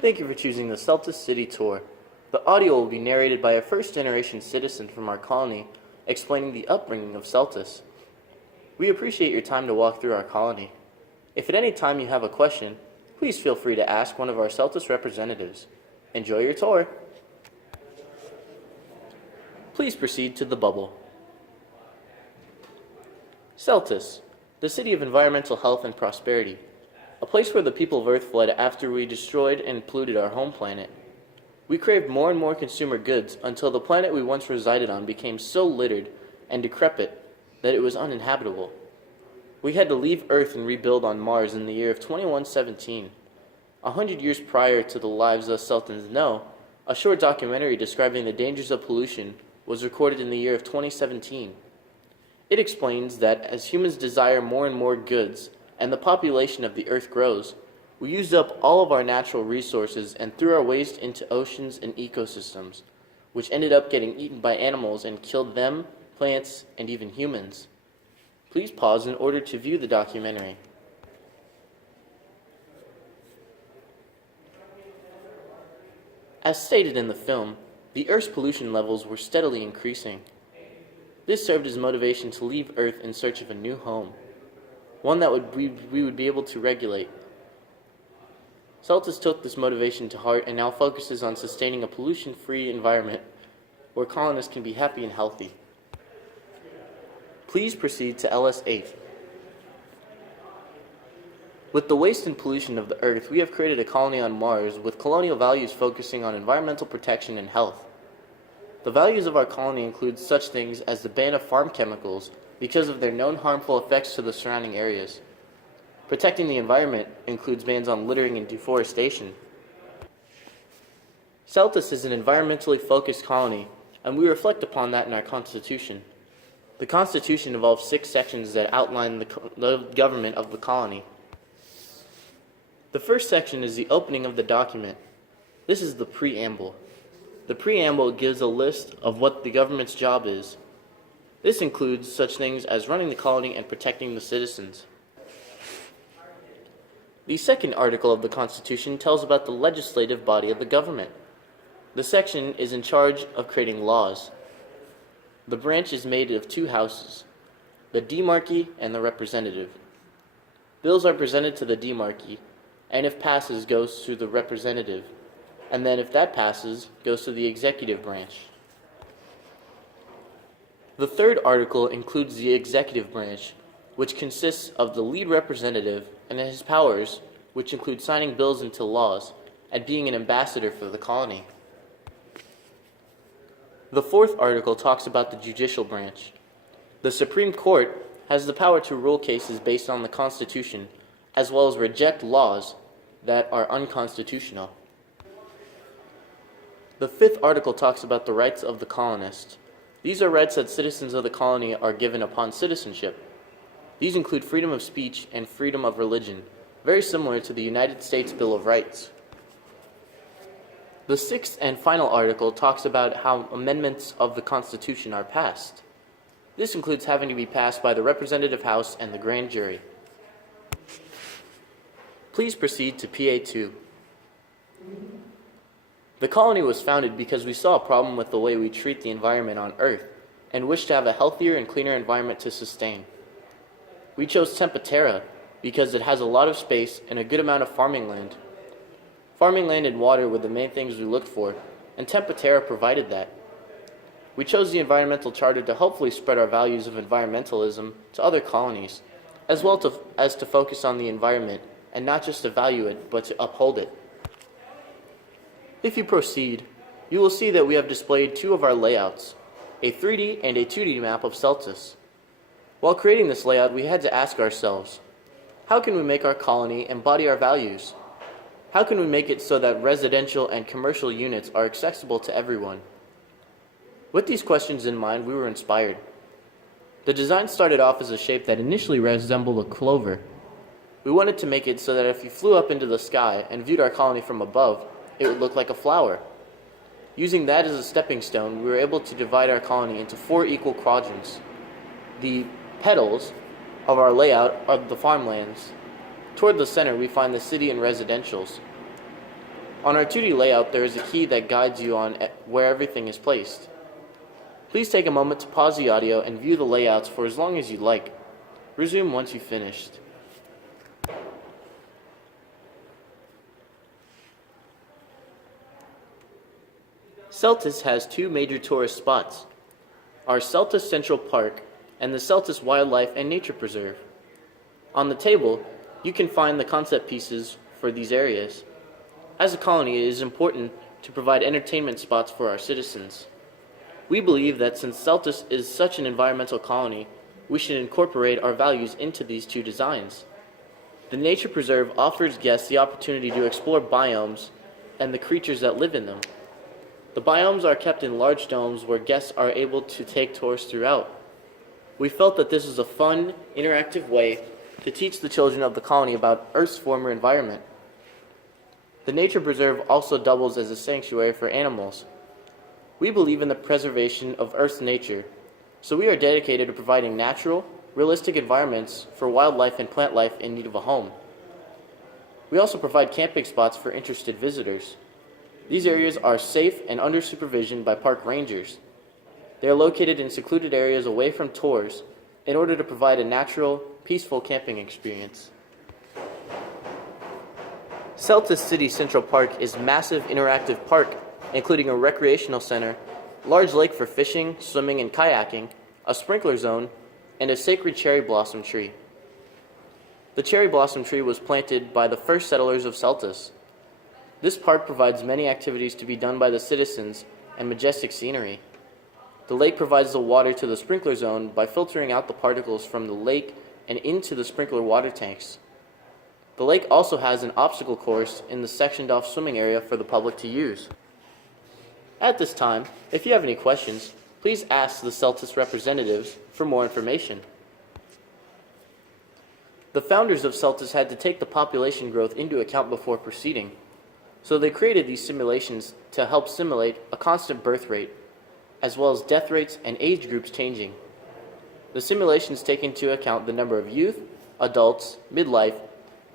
Thank you for choosing the Celtuce City Tour. The audio will be narrated by a first-generation citizen from our colony explaining the upbringing of Celtuce. We appreciate your time to walk through our colony. If at any time you have a question, please feel free to ask one of our Celtuce representatives. Enjoy your tour. Please proceed to the bubble. Celtuce, the city of environmental health and prosperity, a place where the people of Earth fled after we destroyed and polluted our home planet. We craved more and more consumer goods until the planet we once resided on became so littered and decrepit that it was uninhabitable. We had to leave Earth and rebuild on Mars in the year of 2117. 100 years prior to the lives us Celtans know, a short documentary describing the dangers of pollution was recorded in the year of 2017. It explains that as humans desire more and more goods and the population of the Earth grows, we used up all of our natural resources and threw our waste into oceans and ecosystems, which ended up getting eaten by animals and killed them, plants, and even humans. Please pause in order to view the documentary. As stated in the film, the Earth's pollution levels were steadily increasing. This served as motivation to leave Earth in search of a new home, one that we would be able to regulate. Celtuce took this motivation to heart and now focuses on sustaining a pollution-free environment where colonists can be happy and healthy. Please proceed to LS8. With the waste and pollution of the Earth, we have created a colony on Mars with colonial values focusing on environmental protection and health. The values of our colony include such things as the ban of farm chemicals because of their known harmful effects to the surrounding areas. Protecting the environment includes bans on littering and deforestation. Celtuce is an environmentally focused colony, and we reflect upon that in our Constitution. The Constitution involves 6 sections that outline the government of the colony. The first section is the opening of the document. This is the preamble. The preamble gives a list of what the government's job is. This includes such things as running the colony and protecting the citizens. The second article of the Constitution tells about the legislative body of the government. The section is in charge of creating laws. The branch is made of 2 houses, the demarchy and the representative. Bills are presented to the demarchy, and if passes, goes to the representative, and then if that passes, goes to the executive branch. The third article includes the executive branch, which consists of the lead representative and his powers, which include signing bills into laws and being an ambassador for the colony. The fourth article talks about the judicial branch. The Supreme Court has the power to rule cases based on the Constitution, as well as reject laws that are unconstitutional. The fifth article talks about the rights of the colonist. These are rights that citizens of the colony are given upon citizenship. These include freedom of speech and freedom of religion, very similar to the United States Bill of Rights. The sixth and final article talks about how amendments of the Constitution are passed. This includes having to be passed by the Representative House and the Grand Jury. Please proceed to PA2. The colony was founded because we saw a problem with the way we treat the environment on Earth and wished to have a healthier and cleaner environment to sustain. We chose Terra because it has a lot of space and a good amount of farming land. Farming land and water were the main things we looked for, and Terra provided that. We chose the environmental charter to hopefully spread our values of environmentalism to other colonies, as well as to focus on the environment and not just to value it, but to uphold it. If you proceed, you will see that we have displayed 2 of our layouts, a 3D and a 2D map of Celtuce. While creating this layout, we had to ask ourselves, how can we make our colony embody our values? How can we make it so that residential and commercial units are accessible to everyone? With these questions in mind, we were inspired. The design started off as a shape that initially resembled a clover. We wanted to make it so that if you flew up into the sky and viewed our colony from above, it would look like a flower. Using that as a stepping stone, we were able to divide our colony into 4 equal quadrants. The petals of our layout are the farmlands. Toward the center, we find the city and residentials. On our 2D layout, there is a key that guides you on where everything is placed. Please take a moment to pause the audio and view the layouts for as long as you'd like. Resume once you've finished. Celtuce has two major tourist spots, our Celtuce Central Park and the Celtuce Wildlife and Nature Preserve. On the table, you can find the concept pieces for these areas. As a colony, it is important to provide entertainment spots for our citizens. We believe that since Celtuce is such an environmental colony, we should incorporate our values into these two designs. The Nature Preserve offers guests the opportunity to explore biomes and the creatures that live in them. The biomes are kept in large domes where guests are able to take tours throughout. We felt that this was a fun, interactive way to teach the children of the colony about Earth's former environment. The Nature Preserve also doubles as a sanctuary for animals. We believe in the preservation of Earth's nature, so we are dedicated to providing natural, realistic environments for wildlife and plant life in need of a home. We also provide camping spots for interested visitors. These areas are safe and under supervision by park rangers. They are located in secluded areas away from tours in order to provide a natural, peaceful camping experience. Celtuce City Central Park is a massive interactive park, including a recreational center, large lake for fishing, swimming, and kayaking, a sprinkler zone, and a sacred cherry blossom tree. The cherry blossom tree was planted by the first settlers of Celtuce. This park provides many activities to be done by the citizens and majestic scenery. The lake provides the water to the sprinkler zone by filtering out the particles from the lake and into the sprinkler water tanks. The lake also has an obstacle course in the sectioned off swimming area for the public to use. At this time, if you have any questions, please ask the Celtuce representatives for more information. The founders of Celtuce had to take the population growth into account before proceeding. So they created these simulations to help simulate a constant birth rate, as well as death rates and age groups changing. The simulations take into account the number of youth, adults, midlife,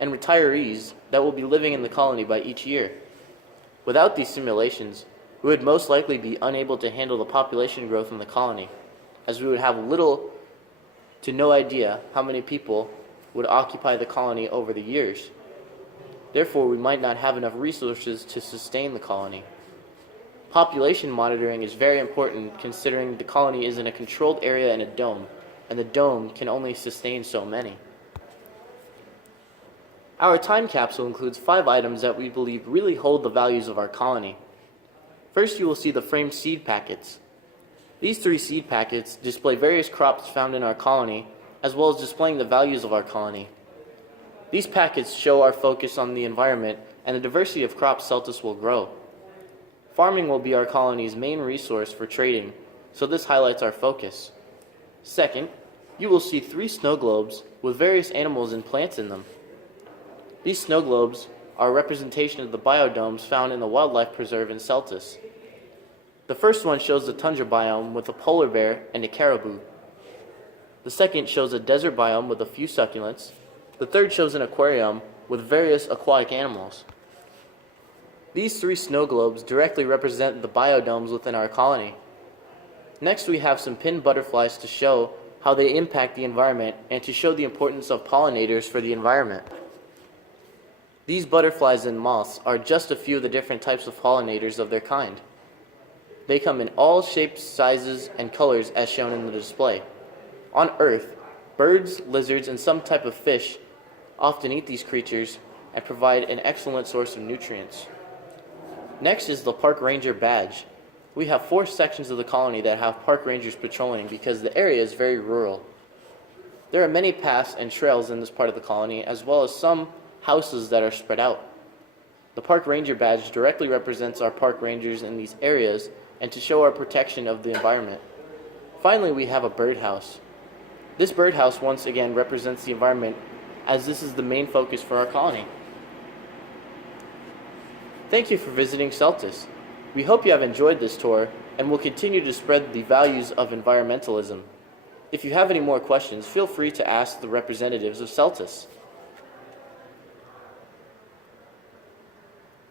and retirees that will be living in the colony by each year. Without these simulations, we would most likely be unable to handle the population growth in the colony, as we would have little to no idea how many people would occupy the colony over the years. Therefore, we might not have enough resources to sustain the colony. Population monitoring is very important considering the colony is in a controlled area in a dome, and the dome can only sustain so many. Our time capsule includes 5 items that we believe really hold the values of our colony. First, you will see the framed seed packets. These 3 seed packets display various crops found in our colony, as well as displaying the values of our colony. These packets show our focus on the environment and the diversity of crops Celtuce will grow. Farming will be our colony's main resource for trading, so this highlights our focus. Second, you will see 3 snow globes with various animals and plants in them. These snow globes are a representation of the biodomes found in the wildlife preserve in Celtuce. The first one shows the tundra biome with a polar bear and a caribou. The second shows a desert biome with a few succulents. The third shows an aquarium with various aquatic animals. These 3 snow globes directly represent the biodomes within our colony. Next, we have some pinned butterflies to show how they impact the environment and to show the importance of pollinators for the environment. These butterflies and moths are just a few of the different types of pollinators of their kind. They come in all shapes, sizes, and colors as shown in the display. On Earth, birds, lizards, and some type of fish often eat these creatures and provide an excellent source of nutrients. Next is the Park Ranger badge. We have 4 sections of the colony that have park rangers patrolling because the area is very rural. There are many paths and trails in this part of the colony, as well as some houses that are spread out. The Park Ranger badge directly represents our park rangers in these areas and to show our protection of the environment. Finally, we have a birdhouse. This birdhouse once again represents the environment, as this is the main focus for our colony. Thank you for visiting Celtuce. We hope you have enjoyed this tour and will continue to spread the values of environmentalism. If you have any more questions, feel free to ask the representatives of Celtuce.